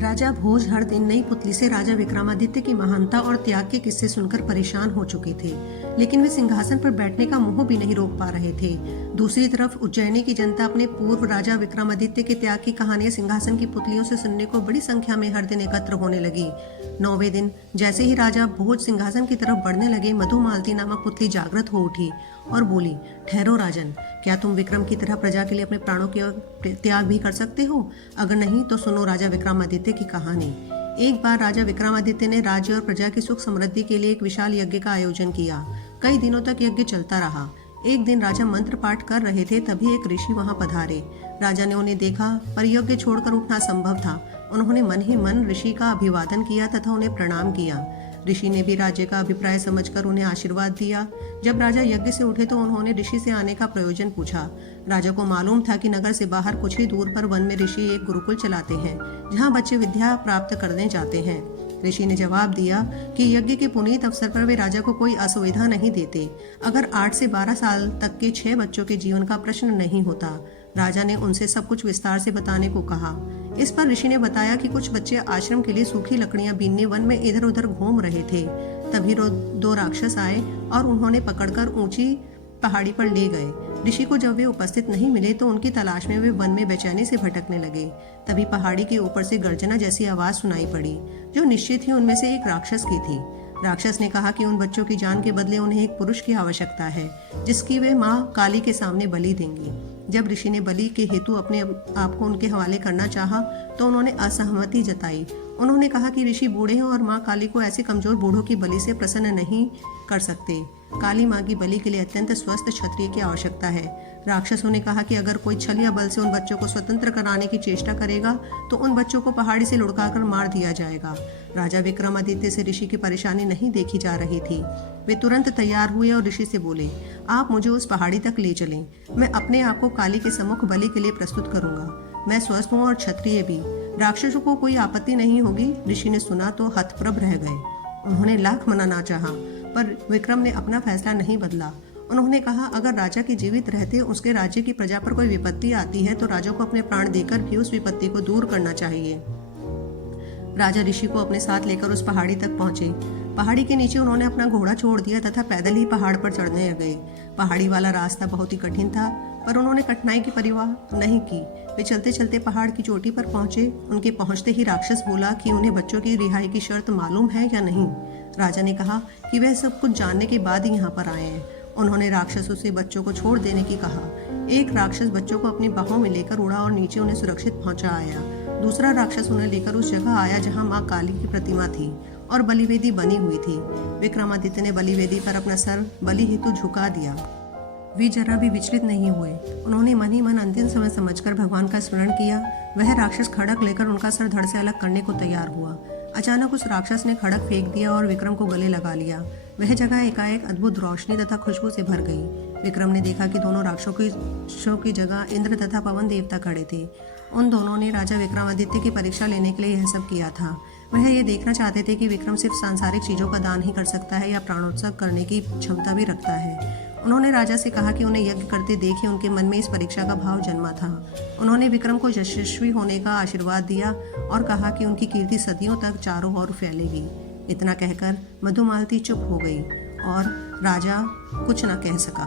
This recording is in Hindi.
राजा भोज हर दिन नई पुतली से राजा विक्रमादित्य की महानता और त्याग के किस्से सुनकर परेशान हो चुके थे, लेकिन वे सिंहासन पर बैठने का मोह भी नहीं रोक पा रहे थे। दूसरी तरफ उज्जैनी की जनता अपने पूर्व राजा विक्रमादित्य के त्याग की कहानियां सिंहासन की पुतलियों से सुनने को बड़ी संख्या में हर दिन एकत्र होने लगी। 9वें दिन जैसे ही राजा भोज सिंहासन की तरफ बढ़ने लगे, मधुमालती नामक पुतली जागृत हो उठी और बोली, ठहरो राजन, क्या तुम विक्रम की तरह प्रजा के लिए अपने प्राणों के त्याग भी कर सकते हो? अगर नहीं तो सुनो राजा विक्रमादित्य की कहानी। एक बार राजा विक्रमादित्य ने राज्य और प्रजा की सुख समृद्धि के लिए एक विशाल यज्ञ का आयोजन किया। कई दिनों तक यज्ञ चलता रहा। एक दिन राजा मंत्र पाठ कर रहे थे, तभी एक ऋषि वहां पधारे। राजा ने उन्हें देखा, पर यज्ञ छोड़कर उठना संभव था। उन्होंने मन ही मन ऋषि का अभिवादन किया तथा उन्हें प्रणाम किया। ऋषि ने भी राज्य का अभिप्राय समझकर उन्हें आशीर्वाद दिया। जब राजा यज्ञ से उठे तो उन्होंने ऋषि से आने का प्रयोजन पूछा। राजा को मालूम था कि नगर से बाहर कुछ ही दूर पर वन में ऋषि एक गुरुकुल चलाते हैं, जहां बच्चे विद्या प्राप्त करने जाते हैं। ऋषि ने जवाब दिया कि यज्ञ के पुनीत अवसर पर वे राजा को कोई असुविधा नहीं देते, अगर 8 से 12 साल तक के 6 बच्चों के जीवन का प्रश्न नहीं होता। राजा ने उनसे सब कुछ विस्तार से बताने को कहा। इस पर ऋषि ने बताया कि कुछ बच्चे आश्रम के लिए सूखी लकड़ियां बीनने वन में इधर उधर घूम रहे थे। तभी 2 राक्षस आए और उन्होंने पकड़कर ऊंची पहाड़ी पर ले गए। ऋषि को जब वे उपस्थित नहीं मिले तो उनकी तलाश में वे वन में बेचैनी से भटकने लगे। तभी पहाड़ी के ऊपर से गर्जना जैसी आवाज सुनाई पड़ी, जो निश्चित ही उनमें से एक राक्षस की थी। राक्षस ने कहा कि उन बच्चों की जान के बदले उन्हें एक पुरुष की आवश्यकता है, जिसकी वे माँ काली के सामने बलि देंगी। जब ऋषि ने बलि के हेतु अपने आप को उनके हवाले करना चाहा, तो उन्होंने असहमति जताई। उन्होंने कहा कि ऋषि बूढ़े हैं और माँ काली को ऐसे कमजोर बूढ़ों की बलि से प्रसन्न नहीं कर सकते। काली माँ की बलि के लिए अत्यंत स्वस्थ क्षत्रिय की आवश्यकता है। राक्षसों ने कहा कि अगर कोई छल या बल से उन बच्चों को स्वतंत्र कराने की चेष्टा करेगा तो उन बच्चों को पहाड़ी से लुढ़काकर मार दिया जाएगा। राजा विक्रमादित्य से ऋषि की परेशानी नहीं देखी जा रही थी। वे तुरंत तैयार हुए और ऋषि से बोले, आप मुझे उस पहाड़ी तक ले चलें। मैं अपने आप को काली के सम्मुख बलि के लिए प्रस्तुत करूंगा। मैं स्वस्थ हूँ और क्षत्रिय भी। राक्षसों को कोई आपत्ति नहीं होगी। ऋषि ने सुना तो हतप्रभ रह गए। उन्होंने लाख मनाना चाहा, पर विक्रम ने अपना फैसला नहीं बदला। उन्होंने कहा, अगर राजा के जीवित रहते उसके राज्य की प्रजा पर कोई विपत्ति आती है तो राजा को अपने प्राण देकर भी उस विपत्ति को दूर करना चाहिए। राजा ऋषि को अपने साथ लेकर उस पहाड़ी तक पहुंचे। पहाड़ी के नीचे उन्होंने अपना घोड़ा छोड़ दिया तथा पैदल ही पहाड़ पर चढ़ने लगे। पहाड़ी वाला रास्ता बहुत ही कठिन था, पर उन्होंने कठिनाई की परवाह नहीं की। वे चलते चलते पहाड़ की चोटी पर पहुंचे। उनके पहुंचते ही राक्षस बोला कि उन्हें बच्चों की रिहाई की शर्त मालूम है या नहीं। राजा ने कहा कि वह सब कुछ जानने के बाद ही यहाँ पर आए हैं। उन्होंने राक्षसों से बच्चों को छोड़ देने की कहा। एक राक्षस बच्चों को अपनी बाहों में लेकर उड़ा और नीचे उन्हें सुरक्षित पहुंचाया। दूसरा राक्षस उन्हें लेकर उस जगह आया जहां मां काली की प्रतिमा थी और बलिवेदी बनी हुई थी। विक्रमादित्य ने बलिवेदी पर अपना सर बलि हेतु झुका दिया। वे जरा भी विचलित नहीं हुए। उन्होंने मन ही मन अंतिम समय समझकर भगवान का स्मरण किया। वह राक्षस खड़क लेकर उनका सर धड़ से अलग करने को तैयार हुआ। अचानक उस राक्षस ने खड़क फेंक दिया और विक्रम को गले लगा लिया। वह जगह एकाएक अद्भुत रोशनी तथा खुशबू से भर गई। विक्रम ने देखा कि दोनों राक्षसों की जगह इंद्र तथा पवन देवता खड़े थे। उन दोनों ने राजा विक्रमादित्य की परीक्षा लेने के लिए यह सब किया था। वह ये देखना चाहते थे कि विक्रम सिर्फ सांसारिक चीजों का दान ही कर सकता है या प्राणोत्सर्ग करने की क्षमता भी रखता है। उन्होंने राजा से कहा कि उन्हें यज्ञ करते देखे उनके मन में इस परीक्षा का भाव जन्मा था। उन्होंने विक्रम को यशस्वी होने का आशीर्वाद दिया और कहा कि उनकी कीर्ति सदियों तक चारों ओर फैलेगी। इतना कहकर मधुमालती चुप हो गई और राजा कुछ न कह सका।